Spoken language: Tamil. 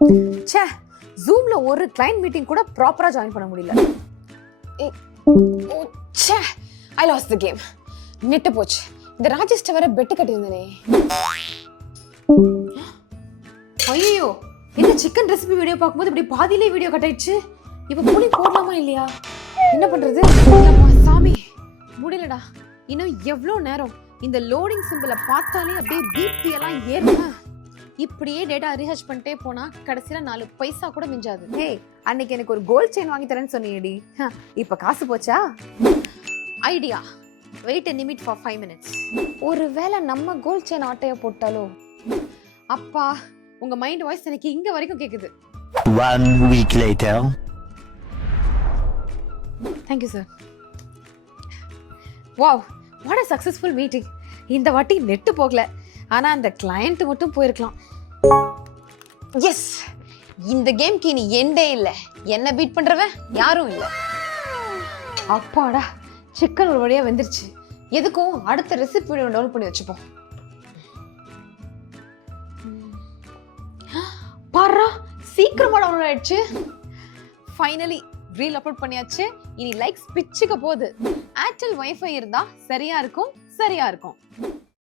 ச்சே, ஜூம்ல ஒரு கிளையண்ட் மீட்டிங் கூட ப்ராப்பரா ஜாயின் பண்ண முடியல. ச்சே, ஐ லாஸ்ட் தி கேம். நெட் போச்சு. இந்த ராஜேஷ்ட வர பெட் கட்டியிருந்தனே. ஐயோ, இந்த சிக்கன் ரெசிபி வீடியோ பார்க்கும்போது இப்படி பாதியிலே வீடியோ கட் ஆயிடுச்சு. இப்போ புளி போடலாமா இல்லையா? என்ன பண்றது? அப்பா சாமி, முடியலடா. இன்னும் எவ்வளோ நேரம்? இந்த லோடிங் சிம்பிளை பார்த்தாலே அப்படியே பிபி எல்லாம் ஏறுமா? இப்படியே டேட்டா ரீசார்ஜ் பண்ணிட்டே போனா கடைசியில 4 பைசா கூட மிஞ்சாது. ஹே, அன்னைக்கு எனக்கு ஒரு கோல்ட் செயின் வாங்கி தரேன்னு சொன்னீங்கடி. இப்ப காசு போச்சா? Idea. Wait a limit for 5 minutes. ஒருவேளை நம்ம கோல்ட் செயின் ஆட்டைய போட்டாலோ? அப்பா, உங்க மைண்ட் வாய்ஸ் எனக்கு இங்க வரைக்கும் கேக்குது. 1 week later. Thank you sir. Wow, what a successful meeting. இந்த வாட்டி நெட் போகல, ஆனா அந்த கிளையண்ட் மட்டும் போயிருக்கலாம். எஸ், இந்த கேம்க்கு இனி எண்டே இல்ல. என்ன பீட் பண்றவன் யாரும் இல்ல. அப்பாடா, சிக்கன் ஒரு வழியா வெந்துருச்சு. எதுக்கும் அடுத்த ரெசிபி வீடியோ டவுன்லோட் பண்ணி வச்சுப்போம். பாரா, சீக்கிரமா டவுன்லோட் ஆயிடுச்சு. ஃபைனலி ரீல் அப்லோட் பண்ணியாச்சு. இனி லைக்ஸ் பிச்சுக்க போகுது. ஏர்டெல் வைஃபை இருந்தா சரியா இருக்கும்.